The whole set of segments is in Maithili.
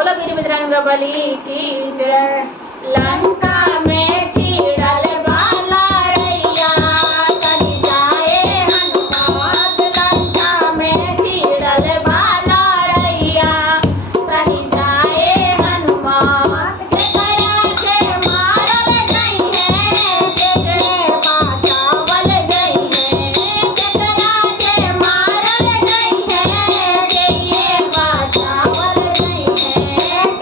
बोलो वीर बजरंग बली की जय। लंका में छिड़ल बाला रैया तनि जाए हनुमान, लंका में छिड़ल बाला रैया तनि जाए हनुमान। के कया के मारल गई है, केकरे बचावल गई है, के कया के मारल गई है, के ये बचावल गई है।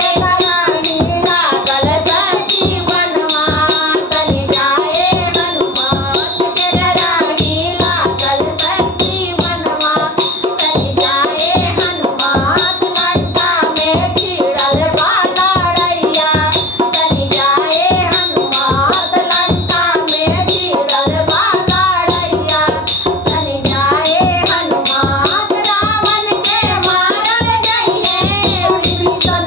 के कया ही लागल संजीवनवा तनि जाए हनुमान, के कया ही लागल संजीवनवा तनि जाए हनुमान। लंका में छिड़ल बाला रैया तनि जाए हनुमान, लंका में छिड़ल बाला रैया तनि जाए हनुमान। रावण के मारल गई है, विभीषण